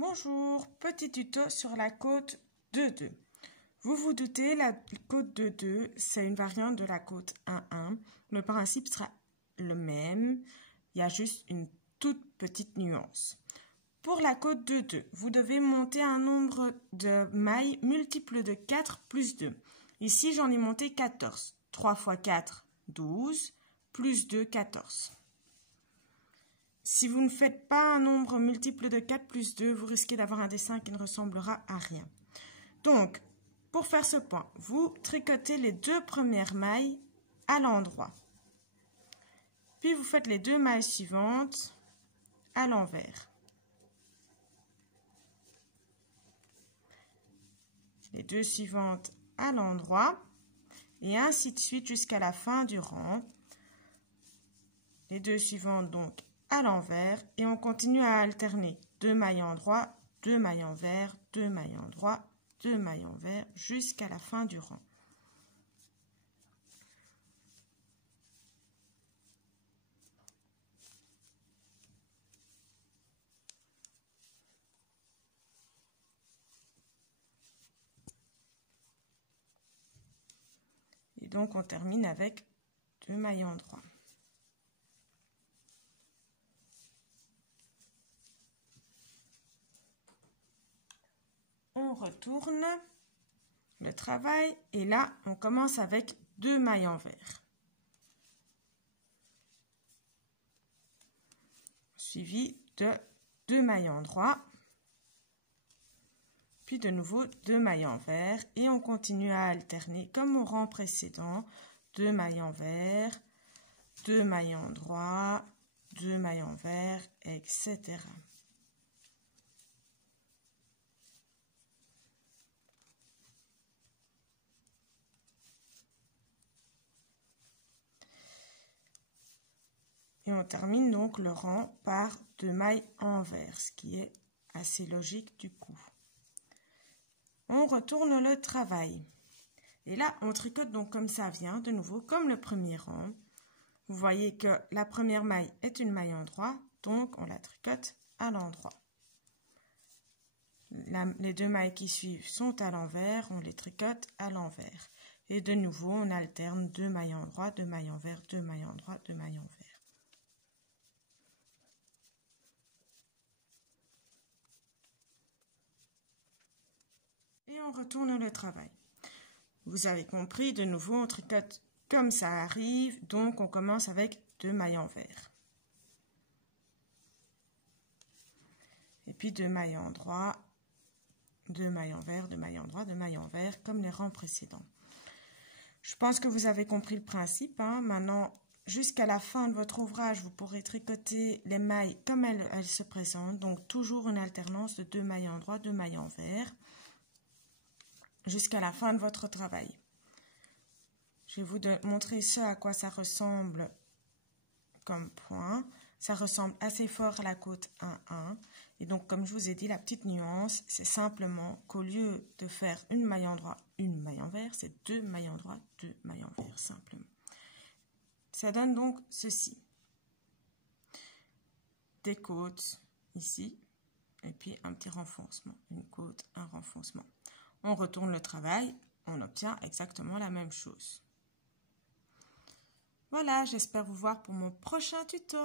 Bonjour, petit tuto sur la côte 2-2. Vous vous doutez, la côte 2-2, c'est une variante de la côte 1-1. Le principe sera le même, il y a juste une toute petite nuance. Pour la côte 2-2, vous devez monter un nombre de mailles multiple de 4 plus 2. Ici, j'en ai monté 14. 3 fois 4, 12, plus 2, 14. Si vous ne faites pas un nombre multiple de 4 plus 2, vous risquez d'avoir un dessin qui ne ressemblera à rien. Donc, pour faire ce point, vous tricotez les deux premières mailles à l'endroit. Puis vous faites les deux mailles suivantes à l'envers. Les deux suivantes à l'endroit et ainsi de suite jusqu'à la fin du rang. Les deux suivantes donc à l'envers et on continue à alterner deux mailles endroit, deux mailles envers, deux mailles endroit, deux mailles envers jusqu'à la fin du rang. Et donc on termine avec deux mailles endroit. On retourne le travail et là on commence avec deux mailles envers. Suivi de deux mailles endroit. Puis de nouveau deux mailles envers et on continue à alterner comme au rang précédent, deux mailles envers, deux mailles endroit, deux mailles envers, etc. Et on termine donc le rang par deux mailles envers, ce qui est assez logique du coup. On retourne le travail. Et là, on tricote donc comme ça vient, de nouveau, comme le premier rang. Vous voyez que la première maille est une maille endroit, donc on la tricote à l'endroit. Les deux mailles qui suivent sont à l'envers, on les tricote à l'envers. Et de nouveau, on alterne deux mailles endroit, deux mailles envers, deux mailles endroit, deux mailles envers. Et on retourne le travail. Vous avez compris, de nouveau, on tricote comme ça arrive, donc on commence avec deux mailles envers. Et puis deux mailles endroit, deux mailles envers, deux mailles endroit, deux mailles envers, comme les rangs précédents. Je pense que vous avez compris le principe. Maintenant, jusqu'à la fin de votre ouvrage, vous pourrez tricoter les mailles comme elles se présentent. Donc, toujours une alternance de deux mailles endroit, deux mailles envers, jusqu'à la fin de votre travail. Je vais vous montrer ce à quoi ça ressemble comme point. Ça ressemble assez fort à la côte 1-1. Et donc, comme je vous ai dit, la petite nuance, c'est simplement qu'au lieu de faire une maille endroit, une maille envers, c'est deux mailles endroit, deux mailles envers, simplement. Ça donne donc ceci. Des côtes ici, et puis un petit renfoncement. Une côte, un renfoncement. On retourne le travail, on obtient exactement la même chose. Voilà, j'espère vous voir pour mon prochain tuto.